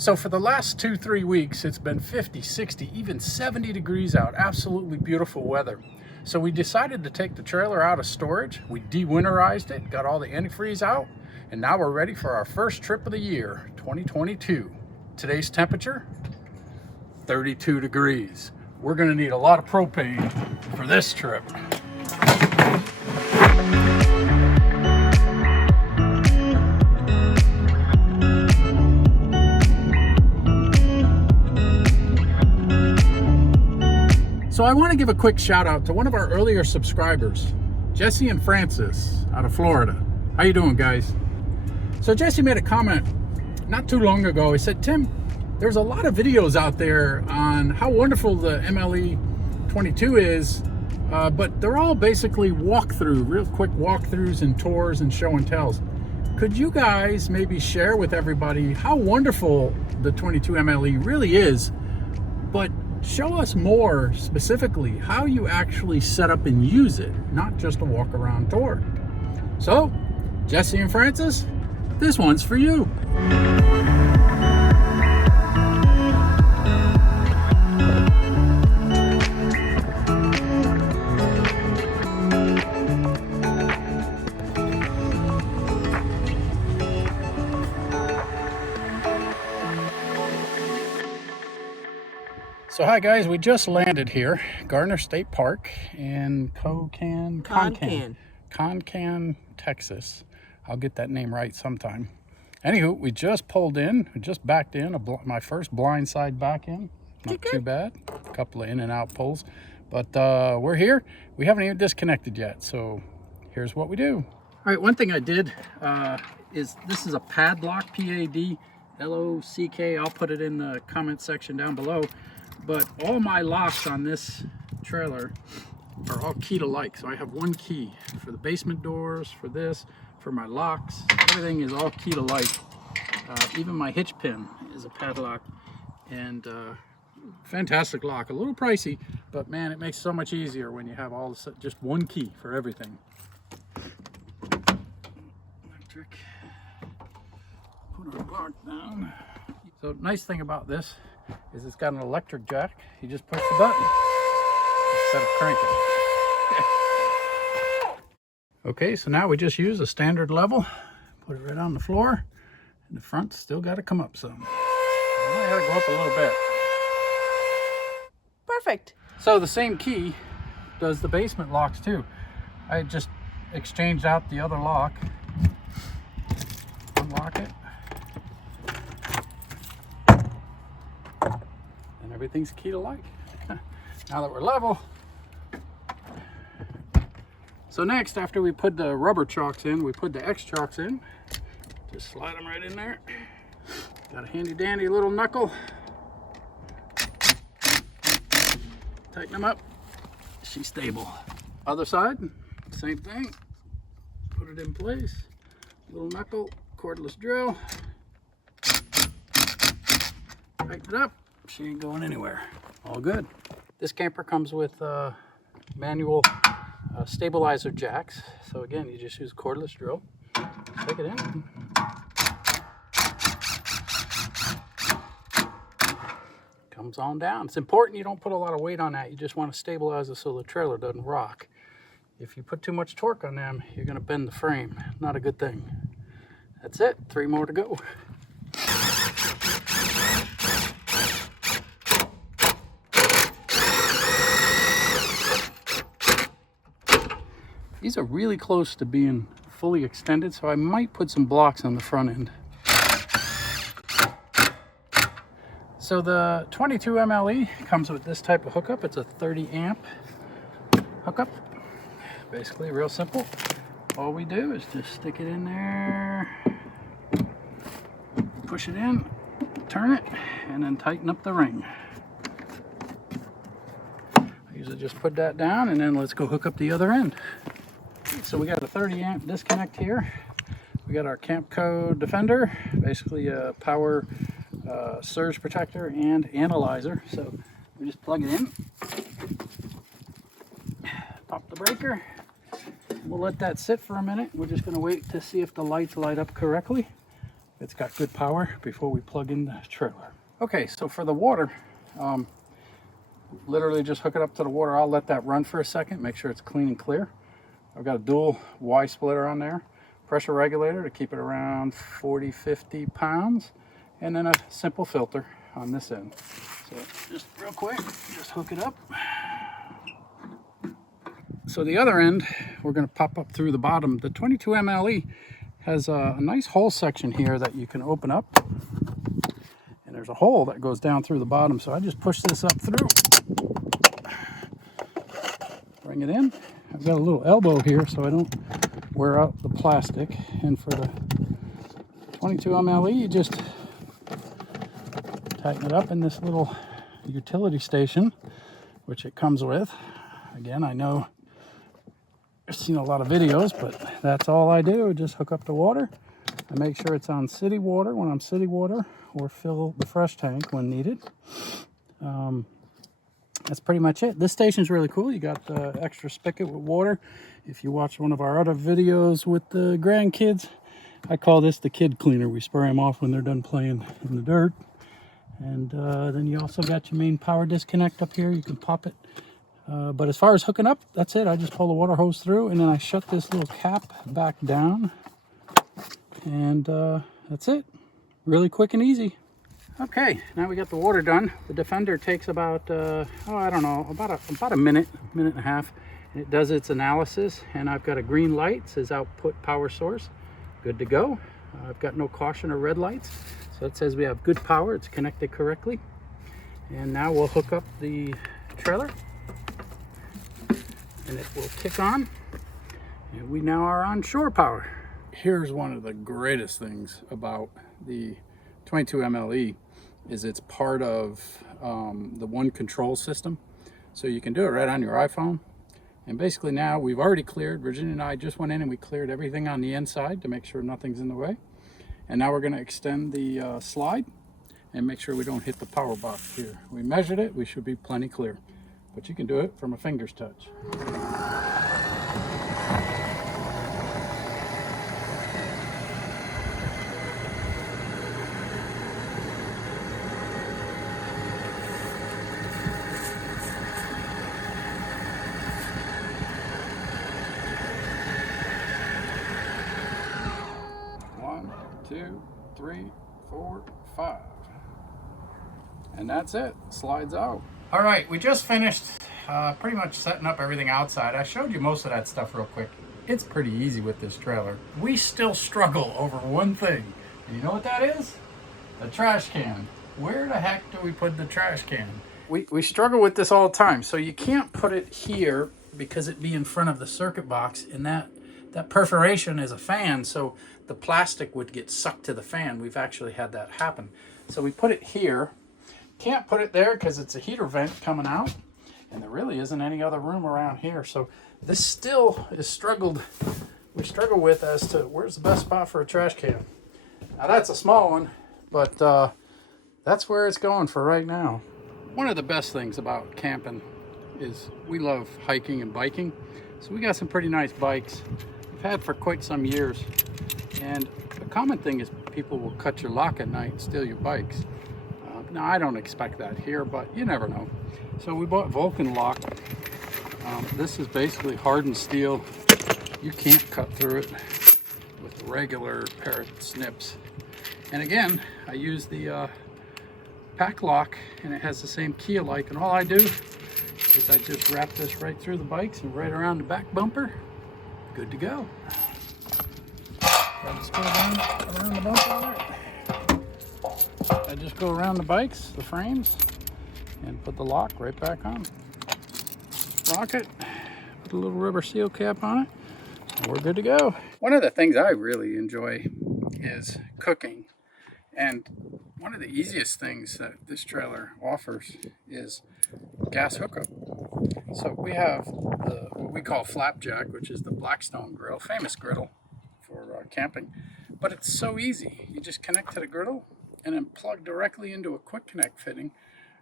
So for the last 2-3 weeks, it's been 50, 60, even 70 degrees out. Absolutely beautiful weather. So we decided to take the trailer out of storage. We de-winterized it, got all the antifreeze out, and now we're ready for our first trip of the year, 2022. Today's temperature, 32 degrees. We're gonna need a lot of propane for this trip. So I want to give a quick shout out to one of our earlier subscribers, Jesse and Francis out of Florida. How you doing, guys? So Jesse made a comment not too long ago. He said, Tim, there's a lot of videos out there on how wonderful the MLE 22 is, but they're all basically real quick walkthroughs and tours and show and tells. Could you guys maybe share with everybody how wonderful the 22 MLE really is, but show us more specifically how you actually set up and use it, not just a walk around tour. So, Jesse and Francis, this one's for you. So hi guys, we just landed here, Gardner State Park in Concan, Texas. I'll get that name right sometime. Anywho, we just pulled in, we just backed in, my first blind side back in. Not too bad, a couple of in and out pulls. But we're here, we haven't even disconnected yet, so here's what we do. All right, one thing I did is, this is a padlock, P-A-D-L-O-C-K. I'll put it in the comment section down below. But all my locks on this trailer are all keyed alike. So I have one key for the basement doors, for this, for my locks. Everything is all keyed alike. Even my hitch pin is a padlock. And fantastic lock. A little pricey, but man, it makes it so much easier when you have all this, just one key for everything. Electric. Put our lock down. So nice thing about this is it's got an electric jack. You just push the button instead of cranking. Okay, so now we just use a standard level, put it right on the floor, and the front's still got to come up some. I got to go up a little bit. Perfect. So the same key does the basement locks too. I just exchanged out the other lock, unlock it, everything's keyed alike. Now that we're level. So next, after we put the rubber chocks in, we put the X chocks in. Just slide them right in there. Got a handy dandy little knuckle. Tighten them up. She's stable. Other side, same thing. Put it in place. Little knuckle, cordless drill. Tighten it up. She ain't going anywhere. All good. This camper comes with manual stabilizer jacks. So again, you just use cordless drill. Take it in. Comes on down. It's important you don't put a lot of weight on that. You just want to stabilize it so the trailer doesn't rock. If you put too much torque on them, you're going to bend the frame. Not a good thing. That's it. 3 more to go. These are really close to being fully extended, so I might put some blocks on the front end. So the 22 MLE comes with this type of hookup. It's a 30 amp hookup. Basically real simple. All we do is just stick it in there, push it in, turn it, and then tighten up the ring. I usually just put that down, and then let's go hook up the other end. So we got a 30 amp disconnect here. We got our Campco Defender, basically a power surge protector and analyzer. So we just plug it in, pop the breaker. We'll let that sit for a minute. We're just going to wait to see if the lights light up correctly. it's got good power before we plug in the trailer. Okay, so for the water, literally just hook it up to the water. I'll let that run for a second, make sure it's clean and clear. I've got a dual Y splitter on there, pressure regulator to keep it around 40-50 pounds, and then a simple filter on this end. So just real quick, just hook it up. So the other end, we're going to pop up through the bottom. The 22 MLE has a nice hole section here that you can open up. And there's a hole that goes down through the bottom. So I just push this up through. Bring it in. I've got a little elbow here so I don't wear out the plastic. And for the 22 MLE, you just tighten it up in this little utility station, which it comes with. Again, I know I've seen a lot of videos, but that's all I do. Just hook up the water. I make sure it's on city water when I'm city water, or fill the fresh tank when needed. That's pretty much it. This station's really cool. You got the extra spigot with water. If you watch one of our other videos with the grandkids, I call this the kid cleaner. We spray them off when they're done playing in the dirt. And then you also got your main power disconnect up here. You can pop it. But as far as hooking up, that's it. I just pull the water hose through, and then I shut this little cap back down. And that's it. Really quick and easy. Okay, now we got the water done. The Defender takes about, I don't know, about a minute and a half. And it does its analysis, and I've got a green light, says output power source. Good to go. I've got no caution or red lights. So it says we have good power, it's connected correctly. And now we'll hook up the trailer, and it will kick on. And we now are on shore power. Here's one of the greatest things about the 22 MLE is it's part of the one control system. So you can do it right on your iPhone. And basically now we've already cleared, Virginia and I just went in and we cleared everything on the inside to make sure nothing's in the way. And now we're going to extend the slide and make sure we don't hit the power box here. We measured it, we should be plenty clear. But you can do it from a finger's touch. One, two, three, four, five. And that's it. Slides out. All right, we just finished pretty much setting up everything outside. I showed you most of that stuff real quick. It's pretty easy with this trailer. We still struggle over one thing. And you know what that is? The trash can. Where the heck do we put the trash can? We struggle with this all the time. So you can't put it here because it'd be in front of the circuit box, and that perforation is a fan, so the plastic would get sucked to the fan. We've actually had that happen. So we put it here. Can't put it there because it's a heater vent coming out, and there really isn't any other room around here. So this still is we struggle with as to where's the best spot for a trash can. Now that's a small one, but that's where it's going for right now. One of the best things about camping is we love hiking and biking. So we got some pretty nice bikes we've had for quite some years. And the common thing is people will cut your lock at night and steal your bikes. Now I don't expect that here, but you never know. So we bought Vulcan lock. This is basically hardened steel. You can't cut through it with a regular pair of snips. And again, I use the pack lock, and it has the same key alike. And all I do is I just wrap this right through the bikes and right around the back bumper. Good to go. I just go around the bumper there. I just go around the bikes, the frames, and put the lock right back on. Lock it, put a little rubber seal cap on it, and we're good to go. One of the things I really enjoy is cooking. And one of the easiest things that this trailer offers is gas hookup. So we have what we call flapjack, which is the Blackstone grill, famous griddle for camping. But it's so easy. You just connect to the griddle and then plug directly into a quick connect fitting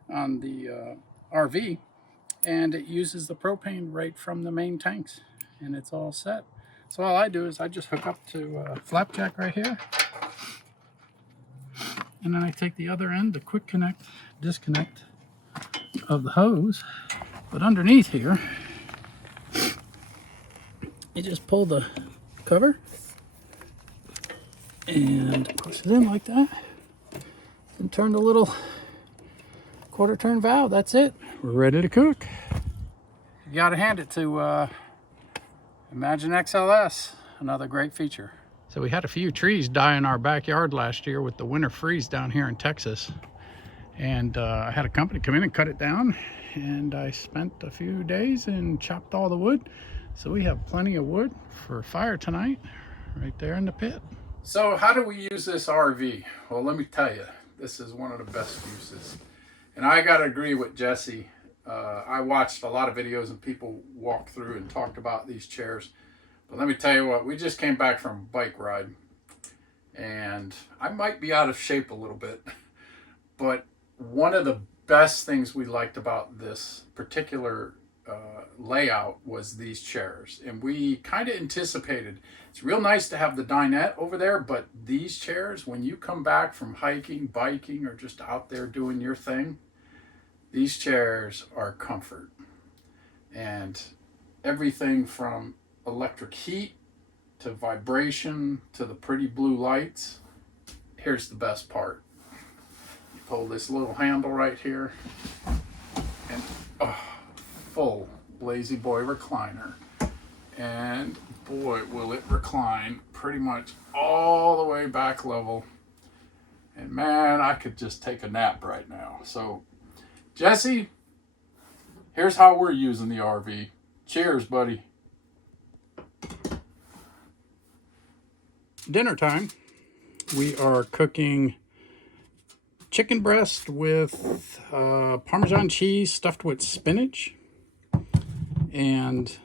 on the RV, and it uses the propane right from the main tanks, and it's all set. So all I do is I just hook up to flapjack right here, and then I take the other end, the quick connect, disconnect of the hose. But underneath here, you just pull the cover and push it in like that, and turn the little quarter turn valve. That's it. We're ready to cook. You gotta hand it to Imagine XLS, another great feature. So we had a few trees die in our backyard last year with the winter freeze down here in Texas. And I had a company come in and cut it down, and I spent a few days and chopped all the wood. So we have plenty of wood for fire tonight, right there in the pit. So how do we use this RV? Well, let me tell you, this is one of the best uses. And I gotta agree with Jesse. I watched a lot of videos and people walk through and talked about these chairs. But let me tell you what, we just came back from a bike ride. And I might be out of shape a little bit. But one of the best things we liked about this particular layout was these chairs. And we kind of anticipated, it's real nice to have the dinette over there, but these chairs, when you come back from hiking, biking, or just out there doing your thing, these chairs are comfort. And everything from electric heat to vibration to the pretty blue lights. Here's the best part. You pull this little handle right here and full lazy boy recliner. And boy, will it recline pretty much all the way back level. And man, I could just take a nap right now. So Jesse, here's how we're using the RV. Cheers, buddy. Dinner time. We are cooking chicken breast with Parmesan cheese stuffed with spinach. And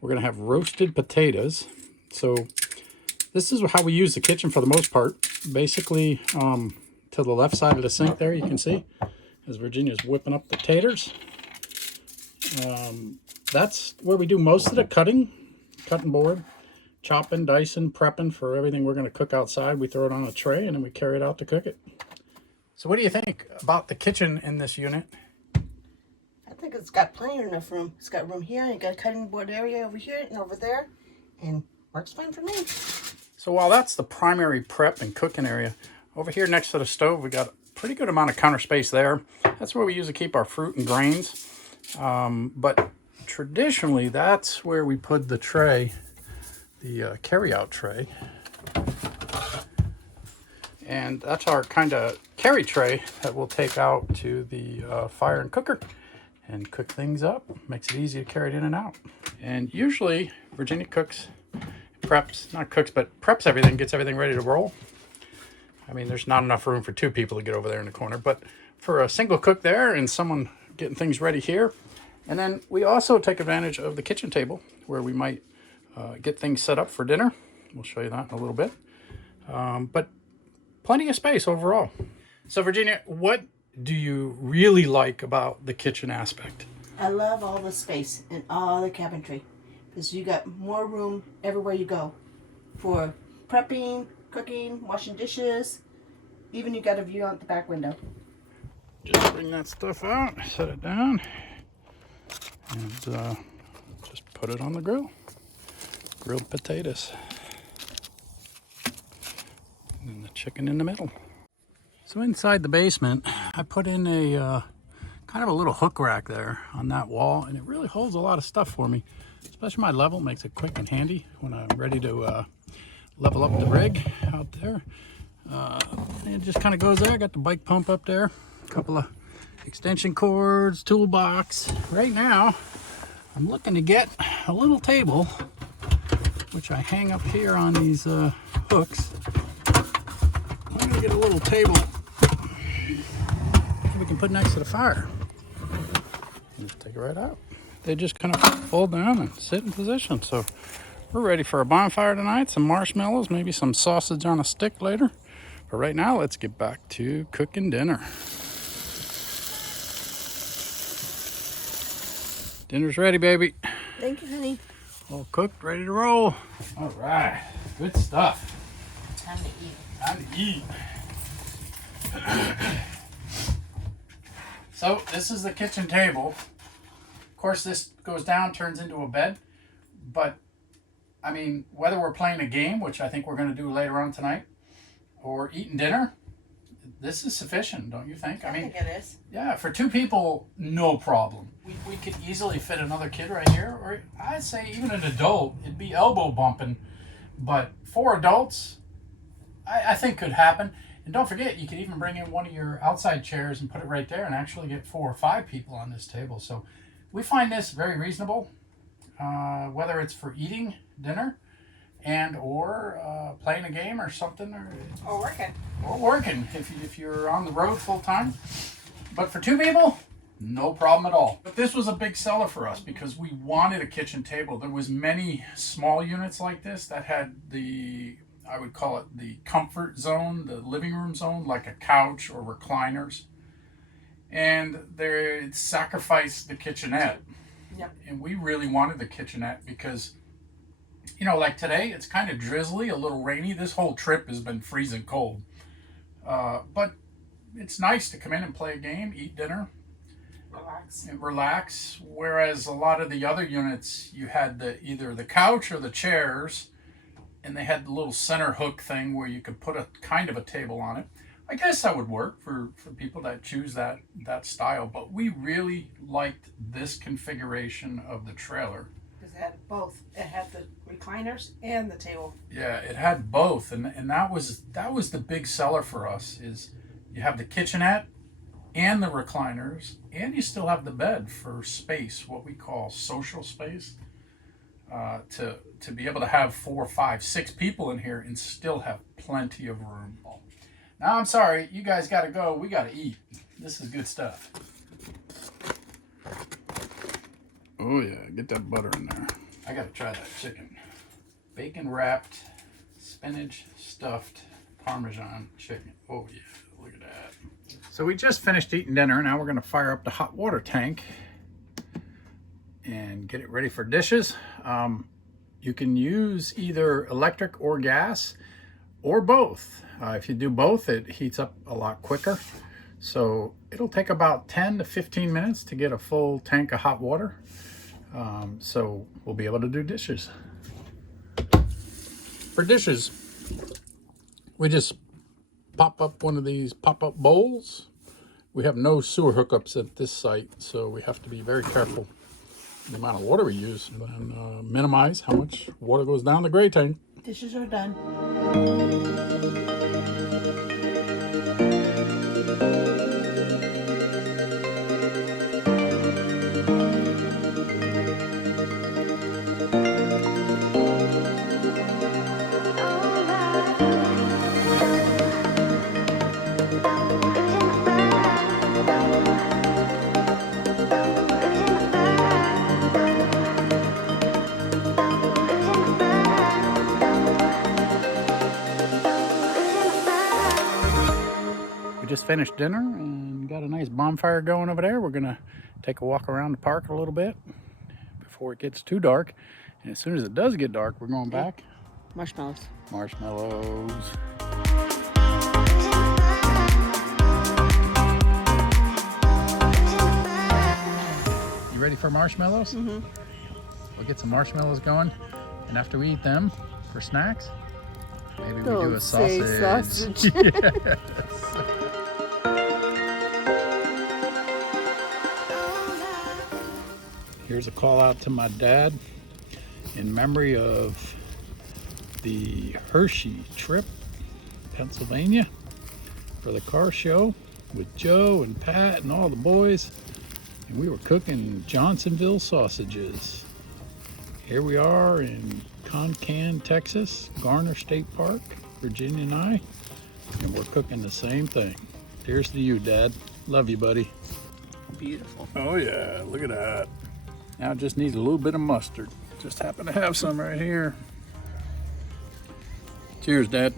we're going to have roasted potatoes. So this is how we use the kitchen for the most part. Basically, to the left side of the sink there, you can see, as Virginia's whipping up the taters. That's where we do most of the cutting board, chopping, dicing, prepping for everything we're going to cook outside. We throw it on a tray and then we carry it out to cook it. So what do you think about the kitchen in this unit? I think it's got plenty enough room. It's got room here, and you got a cutting board area over here and over there, and works fine for me. So while that's the primary prep and cooking area, over here next to the stove, we got a pretty good amount of counter space there. That's where we usually keep our fruit and grains. But traditionally, that's where we put the tray, the carry-out tray. And that's our kind of carry tray that we'll take out to the fire and cooker and cook things up. Makes it easy to carry it in and out. And usually, Virginia cooks, preps, not cooks, but preps everything, gets everything ready to roll. I mean, there's not enough room for two people to get over there in the corner, but for a single cook there and someone getting things ready here. And then we also take advantage of the kitchen table where we might get things set up for dinner. We'll show you that in a little bit. But plenty of space overall. So Virginia, what do you really like about the kitchen aspect? I love all the space and all the cabinetry, because you got more room everywhere you go for prepping, cooking, washing dishes. Even you got a view out the back window. Just bring that stuff out, set it down, and just put it on the grill. Grilled potatoes. And then the chicken in the middle. So inside the basement, I put in a kind of a little hook rack there on that wall, and it really holds a lot of stuff for me. Especially my level, makes it quick and handy when I'm ready to level up the rig out there. And it just kind of goes there. I got the bike pump up there, a couple of extension cords, toolbox. Right now, I'm looking to get a little table, which I hang up here on these hooks. I'm gonna get a little table we can put next to the fire. Just take it right out. They just kind of fold down and sit in position. So we're ready for a bonfire tonight, some marshmallows, maybe some sausage on a stick later. But right now, let's get back to cooking dinner. Dinner's ready, baby. Thank you, honey. All cooked, ready to roll. All right, good stuff. Time to eat. Time to eat. So this is the kitchen table. Of course, this goes down, turns into a bed. But, I mean, whether we're playing a game, which I think we're going to do later on tonight, or eating dinner, this is sufficient, don't you think? I think it is. Yeah, for 2 people, no problem. We could easily fit another kid right here, or I'd say even an adult. It'd be elbow bumping. But 4 adults, I think could happen. And don't forget, you could even bring in one of your outside chairs and put it right there and actually get 4 or 5 people on this table. So we find this very reasonable, whether it's for eating dinner and or playing a game or something. Or working. Or working if you're on the road full time. But for 2 people, no problem at all. But this was a big seller for us because we wanted a kitchen table. There was many small units like this that had I would call it the comfort zone, the living room zone, like a couch or recliners. And they sacrificed the kitchenette. Yep. And we really wanted the kitchenette because, you know, like today, it's kind of drizzly, a little rainy. This whole trip has been freezing cold. But it's nice to come in and play a game, eat dinner, relax. Whereas a lot of the other units, you had either the couch or the chairs, and they had the little center hook thing where you could put a kind of a table on it. I guess that would work for people that choose that style, but we really liked this configuration of the trailer. Because it had both. It had the recliners and the table. Yeah, it had both, and that was the big seller for us. Is you have the kitchenette and the recliners, and you still have the bed for space, what we call social space, to be able to have 4, 5, 6 people in here and still have plenty of room. Now, I'm sorry, you guys got to go. We got to eat. This is good stuff. Oh yeah, get that butter in there. I got to try that chicken. Bacon wrapped, spinach stuffed, Parmesan chicken. Oh yeah, look at that. So we just finished eating dinner. Now we're going to fire up the hot water tank and get it ready for dishes. You can use either electric or gas or both. If you do both, it heats up a lot quicker. So it'll take about 10 to 15 minutes to get a full tank of hot water. So we'll be able to do dishes. For dishes, we just pop up one of these pop-up bowls. We have no sewer hookups at this site, so we have to be very careful the amount of water we use and minimize how much water goes down the gray tank. Dishes are done. Just finished dinner and got a nice bonfire going over there. We're gonna take a walk around the park a little bit before it gets too dark. And as soon as it does get dark, we're going back. Marshmallows. Marshmallows. You ready for marshmallows? Mm-hmm. We'll get some marshmallows going, and after we eat them for snacks, maybe we do a sausage. Yes. Here's a call out to my dad in memory of the Hershey trip, Pennsylvania, for the car show with Joe and Pat and all the boys. And we were cooking Johnsonville sausages. Here we are in Concan, Texas, Garner State Park, Virginia and I, and we're cooking the same thing. Here's to you, Dad. Love you, buddy. Beautiful. Oh yeah, look at that. Now it just needs a little bit of mustard. Just happen to have some right here. Cheers, Dad.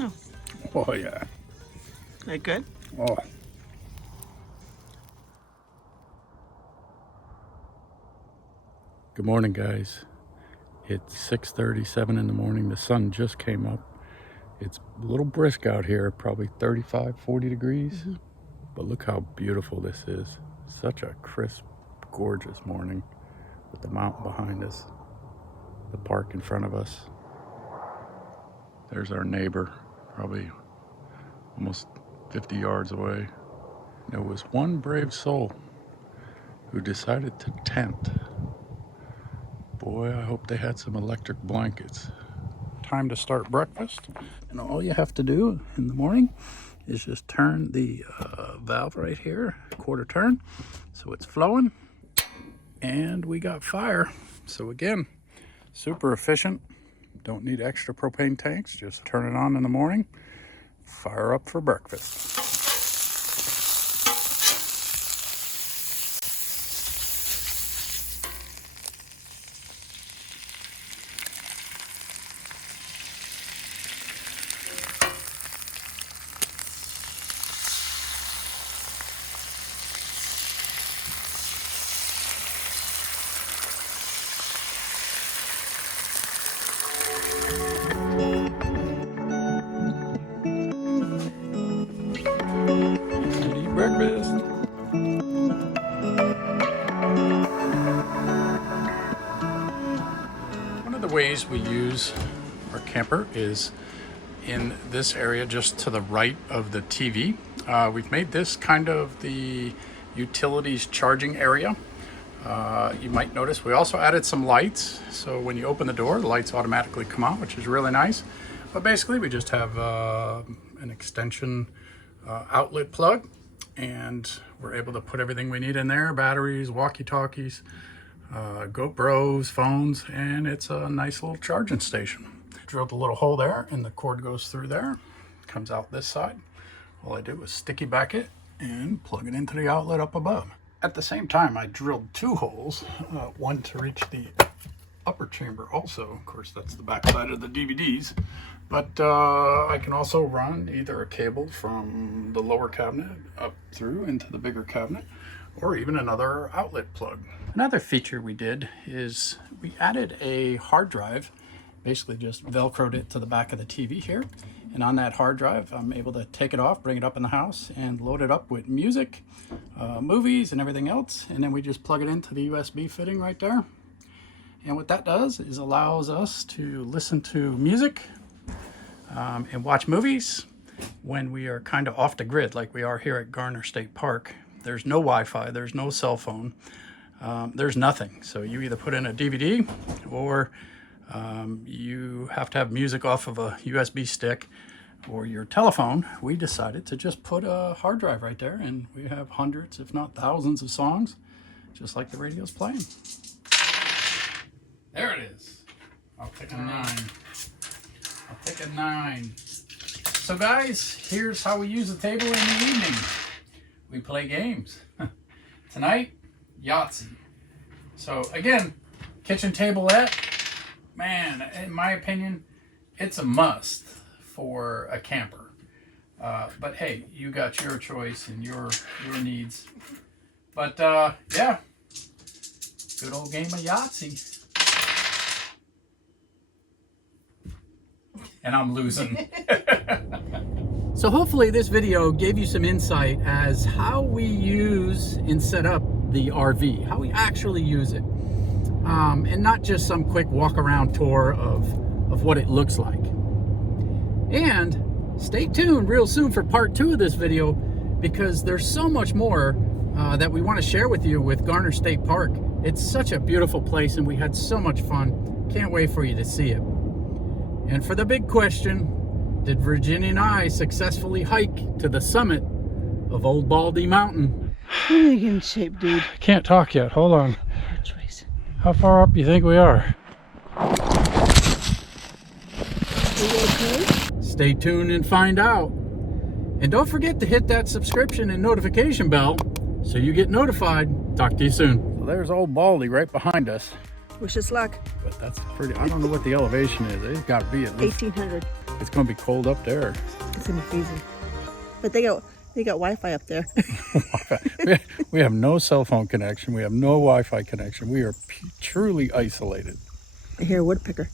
Oh. Oh yeah. They good? Oh. Good morning, guys. It's 6:37 in the morning. The sun just came up, It's a little brisk out here, probably 35, 40 degrees. But look how beautiful this is. Such a crisp, gorgeous morning with the mountain behind us, the park in front of us. There's our neighbor, probably almost 50 yards away. There was one brave soul who decided to tent. Boy, I hope they had some electric blankets. Time to start breakfast. And all you have to do in the morning is just turn the valve right here, quarter turn, so it's flowing. And we got fire. So again, super efficient. Don't need extra propane tanks. Just turn it on in the morning. Fire up for breakfast. Breakfast. One of the ways we use our camper is in this area just to the right of the TV. We've made this kind of the utilities charging area. You might notice we also added some lights, so when you open the door, the lights automatically come on, which is really nice. But basically we just have an extension outlet plug, and we're able to put everything we need in there: batteries, walkie-talkies, GoPros, phones, and it's a nice little charging station. Drilled a little hole there, and the cord goes through there, comes out this side. All I did was sticky back it and plug it into the outlet up above. At the same time, I drilled two holes, one to reach the upper chamber also. Of course, that's the back side of the DVDs. But I can also run either a cable from the lower cabinet up through into the bigger cabinet, or even another outlet plug. Another feature we did is we added a hard drive, basically just Velcroed it to the back of the TV here. And on that hard drive, I'm able to take it off, bring it up in the house, and load it up with music, movies, and everything else. And then we just plug it into the USB fitting right there. And what that does is allows us to listen to music and watch movies when we are kind of off the grid, like we are here at Garner State Park. There's no Wi-Fi, there's no cell phone, there's nothing. So you either put in a DVD or you have to have music off of a USB stick or your telephone. We decided to just put a hard drive right there, and we have hundreds, if not thousands, of songs, just like the radio's playing. There it is. I'll take a 9. I'll take a 9. So guys, here's how we use the table in the evening. We play games. Tonight, Yahtzee. So again, kitchen tablette, man, in my opinion, it's a must for a camper. But hey, you got your choice and your needs. But yeah, good old game of Yahtzee. And I'm losing. So hopefully this video gave you some insight as how we use and set up the RV, how we actually use it. And not just some quick walk around tour of what it looks like. And stay tuned real soon for part 2 of this video, because there's so much more that we want to share with you with Garner State Park. It's such a beautiful place and we had so much fun. Can't wait for you to see it. And for the big question, did Virginia and I successfully hike to the summit of Old Baldy Mountain? You're in shape, dude. I can't talk yet. Hold on. Hard choice. How far up do you think we are? Are you okay? Stay tuned and find out. And don't forget to hit that subscription and notification bell so you get notified. Talk to you soon. So there's Old Baldy right behind us. Wish us luck. But that's pretty, I don't know what the elevation is. It's got to be at least 1800. It's going to be cold up there. It's gonna be freezing. But they got Wi-Fi up there. We have no cell phone connection. We have no Wi-Fi connection. We are truly isolated. I hear a woodpecker.